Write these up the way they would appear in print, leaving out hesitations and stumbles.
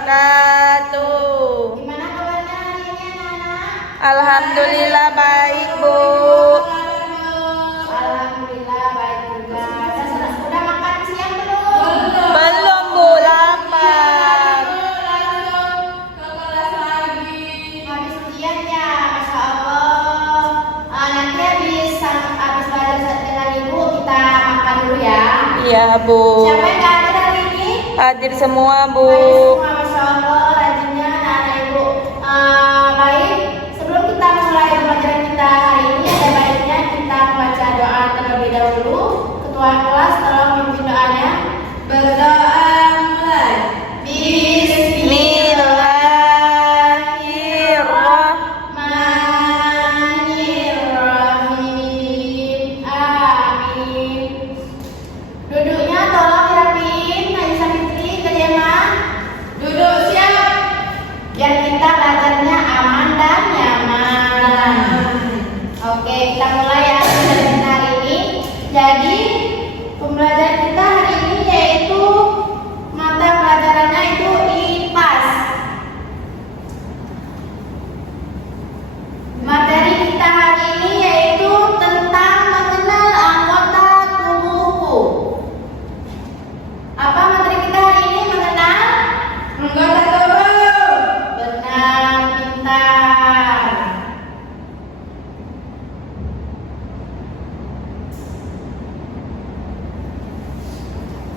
wabarakatuh. Gimana kabarnya hari ini anak-anak? Alhamdulillah baik, Bu. Alhamdulillah baik juga. Sudah makan siang belum? Belum, Bu, lapar. Habis ujian ya, Masya Allah. Nanti habis belajar dengan Ibu kita makan dulu ya. Iya, Bu. Siapa yang nggak hadir hari ini? Hadir semua, Bu. Hadir semua, Masya Allah, rajinnya anak-anak Ibu. Baik, sebelum kita mulai pelajaran kita hari ini, ada baiknya kita membaca doa terlebih dahulu. Ketua kelas tolong memimpin doanya. Berdoa mulai. Bismillahirrahmanirrahim. Amin. Duduknya tolong dirapiin, Najisa Fitri, Kak Jema. Duduk siap. Biar kita belajarnya aman dan nyaman. Oke, kita mulai ya pembelajaran kita hari ini. Jadi, pembelajaran kita hari ini yaitu mata pelajarannya itu IPAS. Materi kita hari ini yaitu tentang mengenal anggota tubuhku. Apa materi kita hari ini? Mengenal anggota tubuh. Benar, pintar.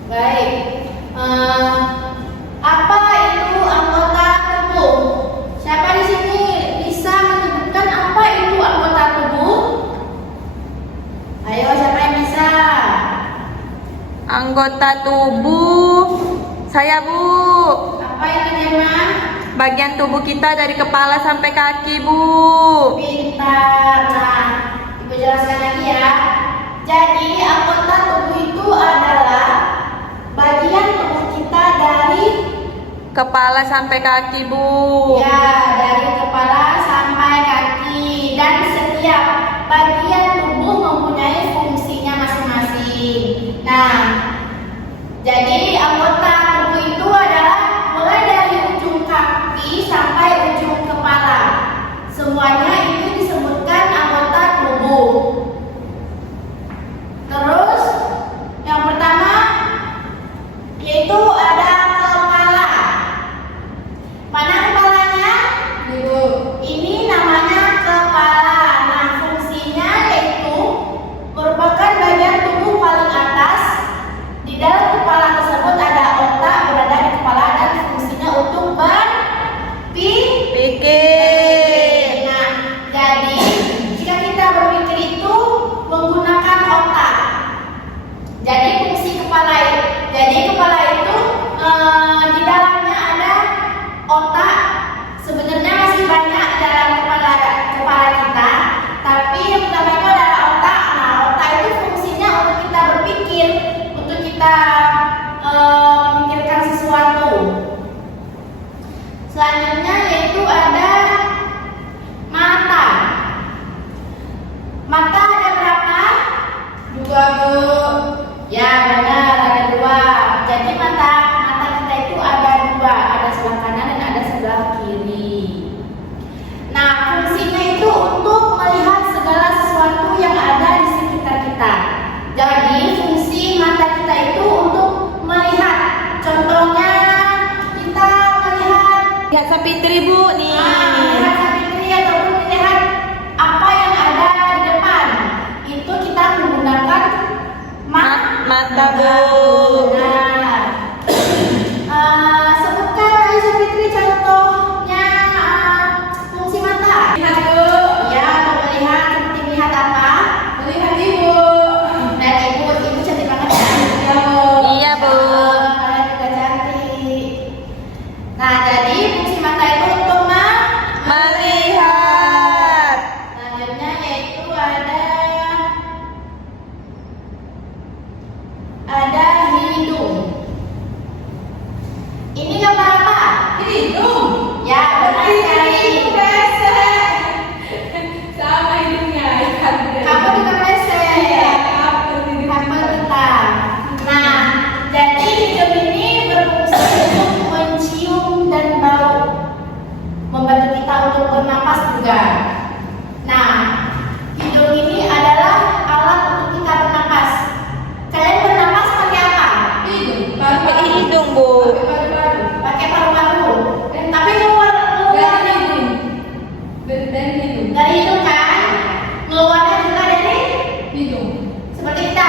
Baik. Apa itu anggota tubuh? Siapa di sini bisa menyebutkan apa itu anggota tubuh? Ayo, siapa yang bisa? Anggota tubuh. Saya, Bu. Apa itu Jema? Bagian tubuh kita dari kepala sampai kaki, Bu. Pintar. Nah, Ibu jelaskan lagi ya. Jadi anggota tubuh itu adalah bagian tubuh kita dari Kepala sampai kaki, Bu. ya dari kepala sampai kaki, dan setiap bagian tubuh mempunyai fungsinya masing-masing. Nah, jadi anggota tubuh itu adalah mulai dari ujung kaki sampai ujung kepala. Semuanya itu disebutkan anggota tubuh. Terus yang pertama yaitu ada kepala. Mana kepalanya? Ini namanya kepala. Nah, fungsinya yaitu merupakan bagian tubuh paling atas. Di dalam kepala tersebut ada otak berada di kepala dan fungsinya untuk berpikir. Nah, jadi jika kita berpikir itu menggunakan otak. Jadi fungsi kepala itu, di dalamnya ada otak. Sebenarnya masih banyak dalam kepala kita, tapi yang utama itu adalah otak. Nah, otak itu fungsinya untuk kita berpikir, untuk kita memikirkan sesuatu. Selanjutnya yaitu ada mata. Mata ada berapa? 2, Bu. Ya, benar, ada 2. Jadi mata kita itu ada 2, ada sebelah kanan dan ada sebelah kiri. Nah, fungsinya itu untuk melihat segala sesuatu yang ada di sekitar kita. Jadi fungsi mata kita itu untuk melihat. Contohnya kita melihat Lihat Sapitri, Bu, nih. melihat Sapitri ataupun melihat apa yang ada di depan. Itu kita menggunakan Mata, Bu. Benar. Sebutkan Ayu Sapitri contohnya fungsi mata. Lihat, Bu. Ya, untuk melihat seperti melihat apa? Melihat Ibu. Lihat Ibu cantik banget ya. Iya, Bu. Iya, Bu. Kalian juga cantik. Nah, jadi fungsi mata itu untuk Melihat. selanjutnya yaitu ada hidung. Ini gambar apa? Hidung. Ya, benar sekali. Sama hidungnya ikan. Kamu juga pesek. Kamu kita. Nah, jadi hidung ini berfungsi untuk mencium dan juga. Nah, hidung ini adalah alat untuk kita bernapas. Kalian bernapas pakai apa? Hidung. Pakai hidung, Bu. Paru-paru. Pakai paru-paru. Tapi keluar Dari hidung. Dari hidung. dari hidung kan? Keluarnya juga dari Hidung. seperti kita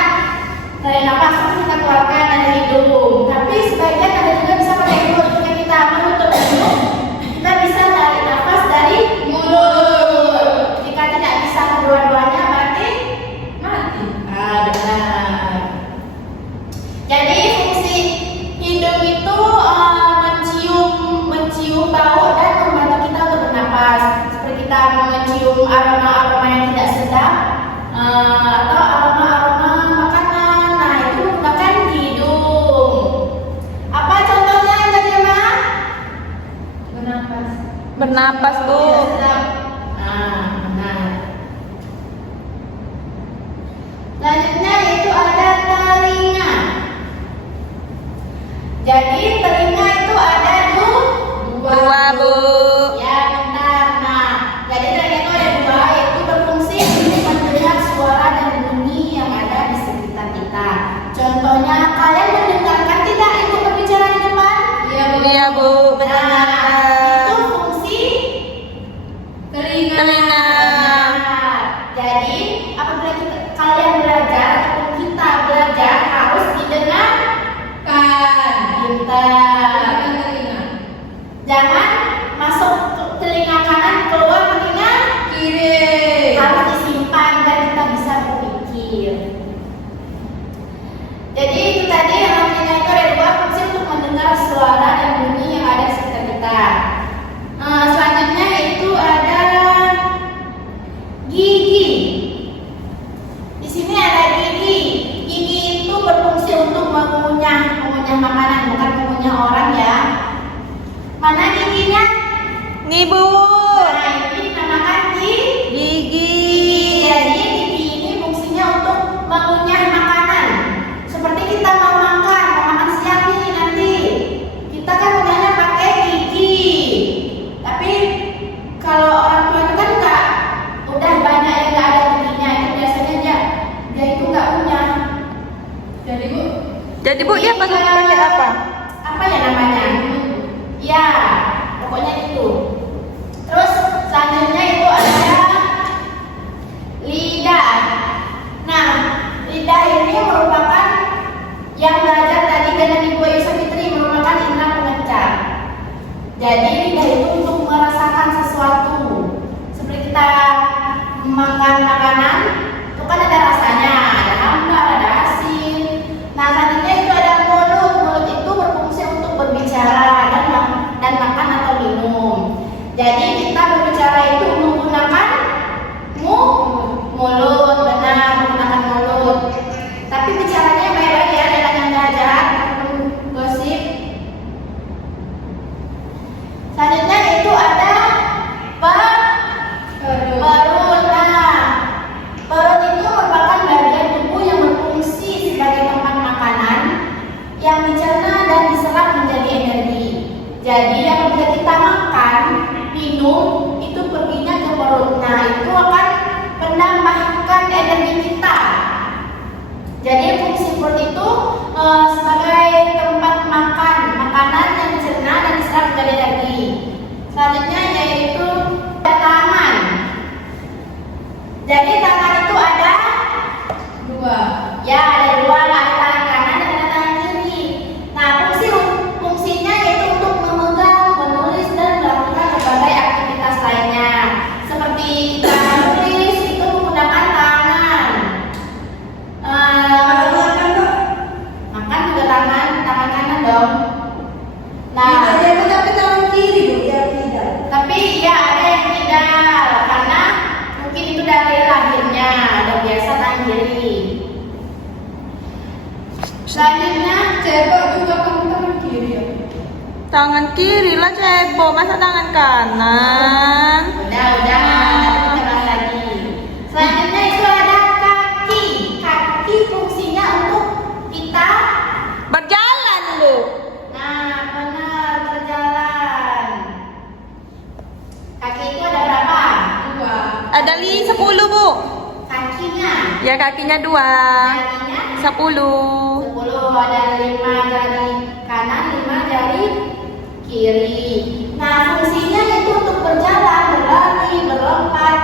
tarik nafas pasti kita keluarkan dari hidung. Tapi sebagian ada juga bisa pakai mulut. Jika kita menutup hidung, kita bisa tarik nafas dari mulut. Jika tidak bisa kedua-duanya berarti Mati. benar. Jadi fungsi hidung itu mencium bau dan membantu kita untuk bernapas. Seperti kita mencium aroma-aroma yang tidak sedap atau aroma-aroma makanan. Nah, itu menggunakan hidung. Apa contohnya yang bagaimana? Bernapas. Bernapas, Bu. Tidak sedap. Nah. Selanjutnya itu ada telinga. Jadi telinga itu ada Dua, Bu. Ya benar. Nah, jadi telinga itu ada dua, yaitu berfungsi untuk mendengar suara dan bunyi yang ada di sekitar kita. Contohnya, kalian mendengarkan tidak ibu berbicara di depan? Iya, Bu. Iya, Bu. Nah, Benar. itu fungsi Telinga. Telinga. Nah, jadi apabila kalian belajar ataupun kita belajar harus didengarkan. Pintar. Telinga. Jangan masuk ke telinga kanan, keluar telinga Kiri. harus disimpan dan kita bisa berpikir. Jadi itu tadi yang telinga itu ada dua fungsi untuk mendengar suara dan bunyi yang ada di sekitar kita. Selanjutnya itu ada gigi. Di sini ada gigi. Gigi itu berfungsi untuk mengunyah makanan, bukan mengunyah orang ya. Mana giginya? Nih, Bu. Nah, ini dinamakan Gigi. Jadi gigi ini fungsinya untuk mengunyah makanan. Seperti kita mau makan siang nih nanti. Kita kan mengunyahnya pakai gigi. Tapi kalau orang tua itu kan enggak, udah banyak yang enggak ada giginya. Itu biasanya dia itu enggak punya. Jadi, Bu. Jadi, Bu, dia pakai apa? Apa ya namanya? Ya, pokoknya itu. Terus selanjutnya itu ada lidah. Nah, lidah ini merupakan yang belajar tadi dengan Ibu Aisyah Fitri merupakan indera pengencar. Jadi lidah itu untuk merasakan sesuatu. Seperti kita makan makanan, itu kan ada rasanya, ada hambar, ada asin. Nah, selanjutnya itu ada mulut. Mulut itu berfungsi untuk berbicara dan makan atau minum. Jadi kita berbicara itu menggunakan mulut, benar, menggunakan mulut. Tapi bicaranya baik-baik ya, jangan yang jahat ataupun gosip. Selanjutnya itu ada perut. Nah, perut itu merupakan bagian tubuh yang berfungsi sebagai tempat makanan yang dicerna dan diserap menjadi energi. Jadi apabila kita makan, minum, itu perginya ke perut. Nah, itu akan menambahkan energi kita. Jadi fungsi perut itu sebagai tempat makan, makanan yang dicerna dan diserap menjadi energi. Selanjutnya yaitu tangan. Jadi tangan itu ada Dua. ya, ada dua, ada tangan kanan dan ada tangan kiri. Nah, fungsinya yaitu untuk memegang, menulis dan melakukan berbagai aktivitas lainnya. Seperti kita menulis itu menggunakan tangan. Makan juga tangan kanan dong. Nah, Tapi tangan kiri, Bu, ya tidak. tapi ya ada yang tidak karena mungkin itu dari lahirnya udah biasa tangan kiri. Selanjutnya Cebok juga kamu tangan kiri ya. Tangan kiri lah, Cebo. Masa tangan kanan? udah nanti kita bahas lagi. Selanjutnya itu ada kaki. Kaki fungsinya untuk kita Berjalan, Bu. benar berjalan. Kaki itu ada berapa? Ya kakinya 2. Jarinya 10. 10, ada 5 jari kanan, 5 jari kiri. Nah, fungsinya itu untuk berjalan, berlari, melompat,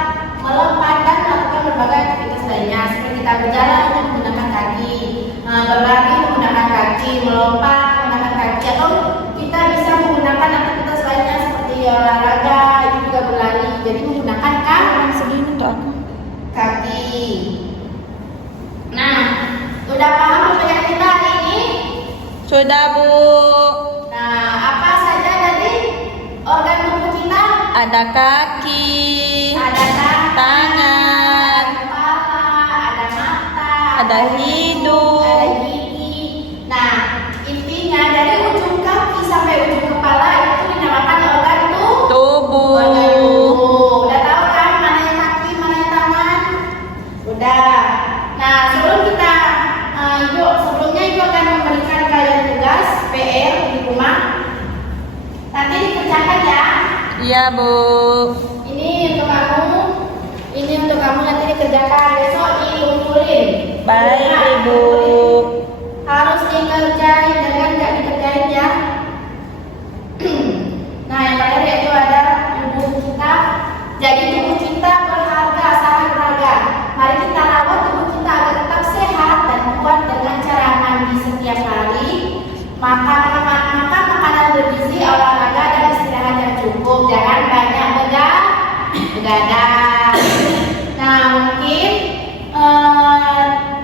dan melakukan berbagai aktivitas lainnya. Seperti kita berjalan untuk menggunakan kaki, berlari menggunakan kaki, melompat menggunakan kaki, atau kita bisa menggunakan aktivitas lainnya seperti olahraga, itu juga berlari. Jadi menggunakan Segini untuk aku. kaki. Nah, udah paham pertanyaan kita hari ini? Sudah, Bu. Nah, apa saja tadi organ tubuh kita? Ada kaki, Ada tangan, ada kepala, ada mata, ada hidung. ada gigi. Nah, intinya dari ujung kaki sampai ujung kepala itu dinamakan organ tubuh. organ tubuh. Udah tahu kan mana yang kaki, mana yang tangan? Udah. Nah, sebelumnya Ibu akan memberikan kalian tugas PR di rumah. Nanti dikerjakan ya. Iya, Bu. Ini untuk kamu nanti dikerjakan, besok dikumpulin. Baik, Ya, Ibu. harus dikerjain, jangan nggak dikerjain ya. Nah, yang terakhir yaitu ada tubuh kita. Jadi tubuh kita berharga, sangat berharga. Mari kita rawat tubuh kita agar tetap sehat dan kuat dengan cara mandi setiap hari, makan makanan bergizi, olahraga dan istirahat yang cukup. Jangan banyak begadang. Nah, mungkin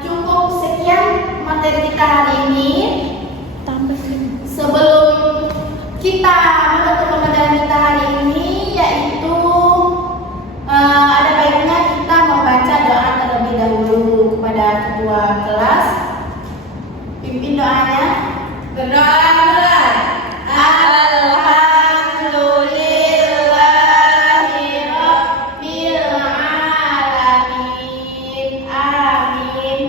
cukup sekian materi kita hari ini. Sebelum kita menutup pembelajaran kita hari ini, yaitu ada baiknya kita membaca doa terlebih dahulu kepada ketua kelas. Pimpin doanya. Berdoa mulai. Alhamdulillahirabbil alamin. Amin.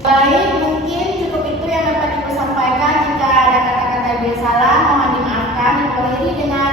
Baik, mungkin cukup itu yang dapat Ibu sampaikan. Jika ada kata-kata yang salah, mohon dimaafkan. Ibu akhiri dengan